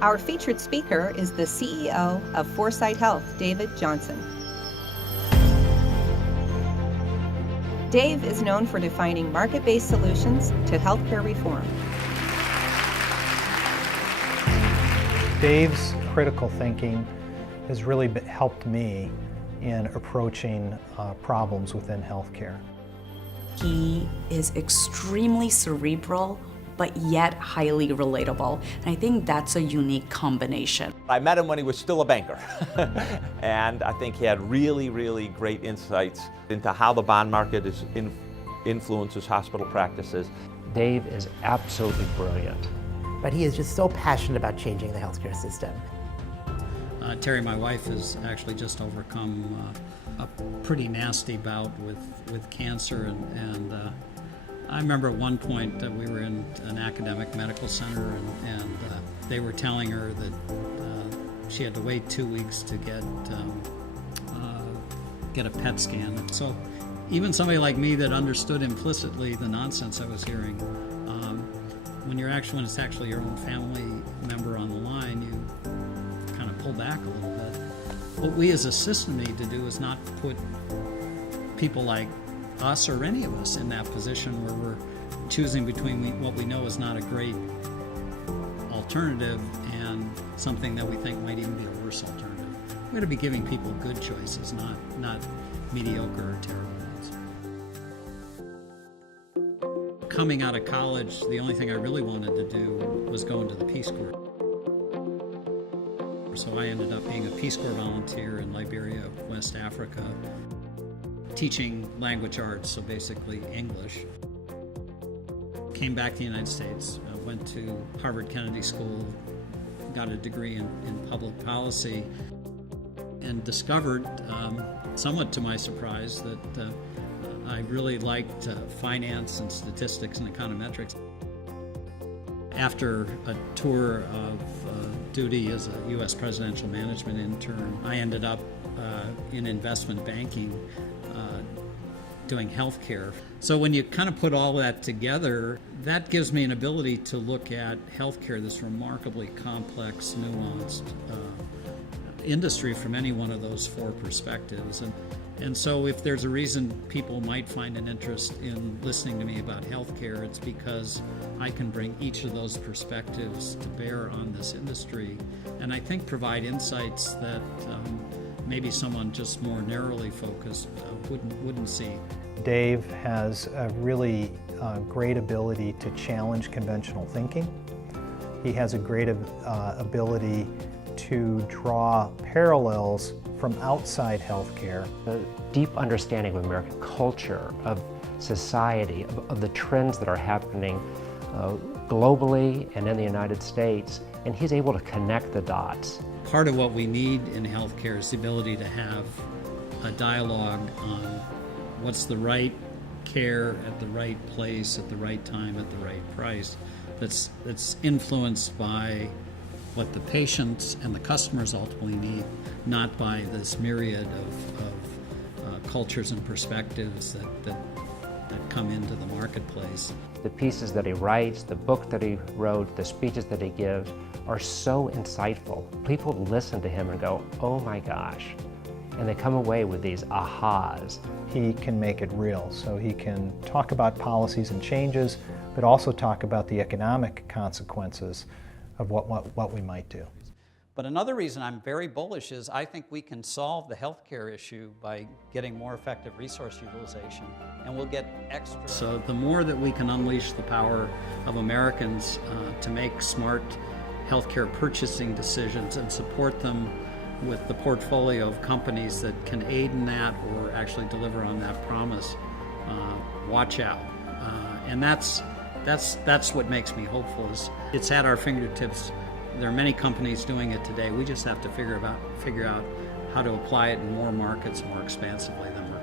Our featured speaker is the CEO of 4sight Health, David Johnson. Dave is known for defining market-based solutions to healthcare reform. Dave's critical thinking has really helped me in approaching problems within healthcare. He is extremely cerebral, but yet highly relatable. And I think that's a unique combination. I met him when he was still a banker. And I think he had really, really great insights into how the bond market influences hospital practices. Dave is absolutely brilliant. But he is just so passionate about changing the healthcare system. Terry, my wife, has actually just overcome a pretty nasty bout with cancer, and I remember at one point that we were in an academic medical center, and they were telling her that she had to wait 2 weeks to get a PET scan. And so even somebody like me that understood implicitly the nonsense I was hearing, when it's actually your own family member on the line, you kind of pull back a little bit. What we as a system need to do is not put people like us or any of us in that position where we're choosing between what we know is not a great alternative and something that we think might even be a worse alternative. We ought to be giving people good choices, not mediocre or terrible ones. Coming out of college, the only thing I really wanted to do was go into the Peace Corps. So I ended up being a Peace Corps volunteer in Liberia, West Africa, teaching language arts, so basically English. Came back to the United States, went to Harvard Kennedy School, got a degree in public policy, and discovered, somewhat to my surprise, that I really liked finance and statistics and econometrics. After a tour of duty as a U.S. presidential management intern, I ended up in investment banking, doing healthcare. So when you kind of put all that together, that gives me an ability to look at healthcare, this remarkably complex, nuanced industry from any one of those four perspectives. And so if there's a reason people might find an interest in listening to me about healthcare, it's because I can bring each of those perspectives to bear on this industry, and I think provide insights that maybe someone just more narrowly focused wouldn't see. Dave has a really great ability to challenge conventional thinking. He has a great ability to draw parallels from outside healthcare. A deep understanding of American culture, of society, of the trends that are happening globally and in the United States, and he's able to connect the dots. Part of what we need in healthcare is the ability to have a dialogue on what's the right care at the right place, at the right time, at the right price, that's influenced by what the patients and the customers ultimately need, not by this myriad of cultures and perspectives that come into the marketplace. The pieces that he writes, the book that he wrote, the speeches that he gives are so insightful. People listen to him and go, oh my gosh, and they come away with these ahas. He can make it real, so he can talk about policies and changes, but also talk about the economic consequences of what we might do. But another reason I'm very bullish is I think we can solve the healthcare issue by getting more effective resource utilization, and we'll get extra. So the more that we can unleash the power of Americans to make smart healthcare purchasing decisions and support them with the portfolio of companies that can aid in that or actually deliver on that promise, watch out. And that's what makes me hopeful. Is it's at our fingertips. There are many companies doing it today. We just have to figure out how to apply it in more markets more expansively than we're